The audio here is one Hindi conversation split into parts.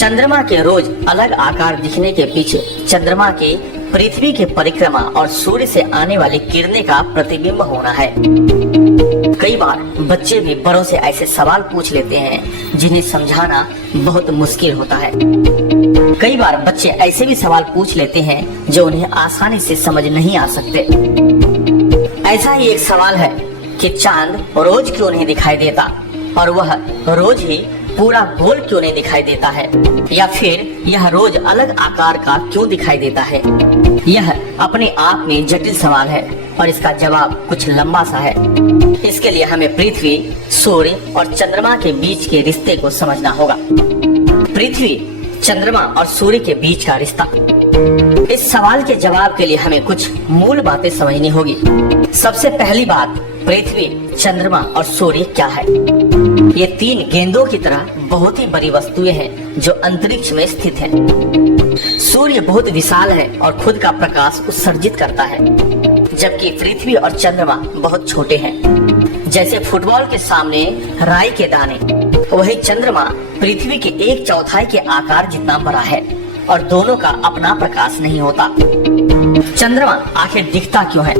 चंद्रमा के रोज अलग आकार दिखने के पीछे चंद्रमा के पृथ्वी की परिक्रमा और सूर्य से आने वाली किरणें का प्रतिबिंब होना है। कई बार बच्चे भी बड़ों से ऐसे सवाल पूछ लेते हैं जिन्हें समझाना बहुत मुश्किल होता है। कई बार बच्चे ऐसे भी सवाल पूछ लेते हैं जो उन्हें आसानी से समझ नहीं आ सकते। ऐसा ही एक सवाल है कि चांद रोज क्यों नहीं दिखाई देता और वह रोज ही पूरा गोल क्यों नहीं दिखाई देता है, या फिर यह रोज अलग आकार का क्यों दिखाई देता है। यह अपने आप में जटिल सवाल है और इसका जवाब कुछ लंबा सा है। इसके लिए हमें पृथ्वी, सूर्य और चंद्रमा के बीच के रिश्ते को समझना होगा। पृथ्वी, चंद्रमा और सूर्य के बीच का रिश्ता। इस सवाल के जवाब के लिए हमें कुछ मूल बातें समझनी होगी। सबसे पहली बात, पृथ्वी, चंद्रमा और सूर्य क्या है। ये तीन गेंदों की तरह बहुत ही बड़ी वस्तुएं हैं जो अंतरिक्ष में स्थित हैं। सूर्य बहुत विशाल है और खुद का प्रकाश उत्सर्जित करता है, जबकि पृथ्वी और चंद्रमा बहुत छोटे हैं। जैसे फुटबॉल के सामने राई के दाने, वही चंद्रमा पृथ्वी के 1/4 के आकार जितना बड़ा है और दोनों का अपना प्रकाश नहीं होता। चंद्रमा आखिर दिखता क्यों है?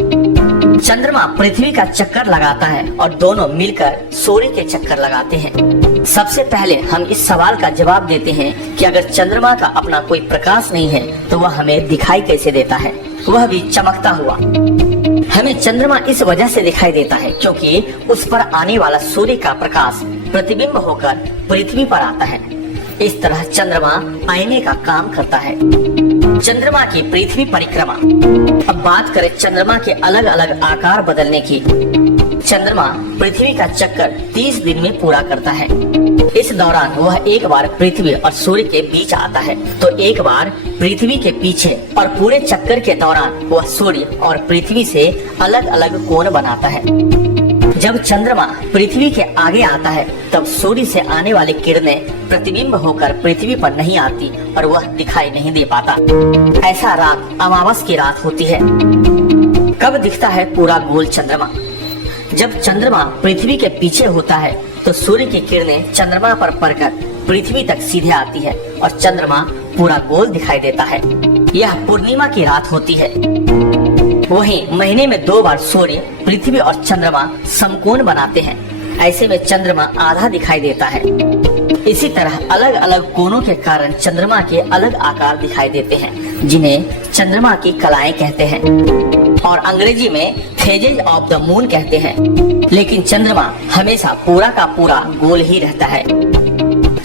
चंद्रमा पृथ्वी का चक्कर लगाता है और दोनों मिलकर सूर्य के चक्कर लगाते हैं। सबसे पहले हम इस सवाल का जवाब देते हैं कि अगर चंद्रमा का अपना कोई प्रकाश नहीं है तो वह हमें दिखाई कैसे देता है, वह भी चमकता हुआ। हमें चंद्रमा इस वजह से दिखाई देता है क्योंकि उस पर आने वाला सूर्य का प्रकाश प्रतिबिंब होकर पृथ्वी पर आता है। इस तरह चंद्रमा आईने का काम करता है। चंद्रमा की पृथ्वी परिक्रमा। अब बात करें चंद्रमा के अलग अलग आकार बदलने की। चंद्रमा पृथ्वी का चक्कर 30 दिन में पूरा करता है। इस दौरान वह एक बार पृथ्वी और सूर्य के बीच आता है, तो एक बार पृथ्वी के पीछे, और पूरे चक्कर के दौरान वह सूर्य और पृथ्वी से अलग अलग कोण बनाता है। जब चंद्रमा पृथ्वी के आगे आता है तब सूर्य से आने वाली किरणें प्रतिबिंब होकर पृथ्वी पर नहीं आती और वह दिखाई नहीं दे पाता। ऐसा रात अमावस की रात होती है। कब दिखता है पूरा गोल चंद्रमा? जब चंद्रमा पृथ्वी के पीछे होता है तो सूर्य की किरणें चंद्रमा पर पड़कर पृथ्वी तक सीधे आती है और चंद्रमा पूरा गोल दिखाई देता है। यह पूर्णिमा की रात होती है। वहीं महीने में 2 बार सूर्य, पृथ्वी और चंद्रमा समकोण बनाते हैं। ऐसे में चंद्रमा आधा दिखाई देता है। इसी तरह अलग अलग कोणों के कारण चंद्रमा के अलग आकार दिखाई देते हैं, जिन्हें चंद्रमा की कलाएं कहते हैं और अंग्रेजी में फेजेज ऑफ द मून कहते हैं। लेकिन चंद्रमा हमेशा पूरा का पूरा गोल ही रहता है।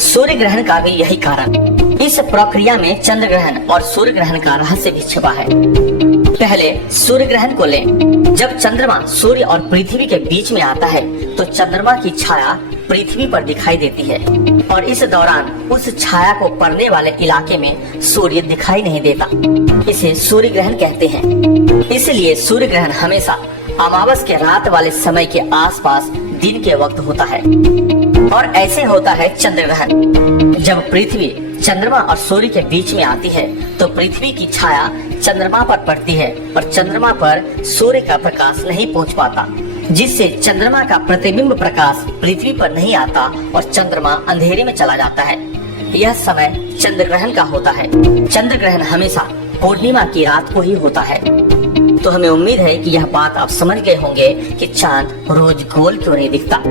सूर्य ग्रहण का भी यही कारण। इस प्रक्रिया में चंद्र ग्रहण और सूर्य ग्रहण का रहस्य भी छिपा है। पहले सूर्य ग्रहण को लें। जब चंद्रमा सूर्य और पृथ्वी के बीच में आता है तो चंद्रमा की छाया पृथ्वी पर दिखाई देती है और इस दौरान उस छाया को पड़ने वाले इलाके में सूर्य दिखाई नहीं देता। इसे सूर्य ग्रहण कहते हैं। इसलिए सूर्य ग्रहण हमेशा अमावस के रात वाले समय के आसपास दिन के वक्त होता है। और ऐसे होता है चंद्र ग्रहण। जब पृथ्वी चंद्रमा और सूर्य के बीच में आती है तो पृथ्वी की छाया चंद्रमा पर पड़ती है और चंद्रमा पर सूर्य का प्रकाश नहीं पहुंच पाता, जिससे चंद्रमा का प्रतिबिंब प्रकाश पृथ्वी पर नहीं आता और चंद्रमा अंधेरे में चला जाता है। यह समय चंद्र ग्रहण का होता है। चंद्र ग्रहण हमेशा पूर्णिमा की रात को ही होता है। तो हमें उम्मीद है कि यह बात आप समझ गए होंगे कि चांद रोज गोल क्यों नहीं दिखता।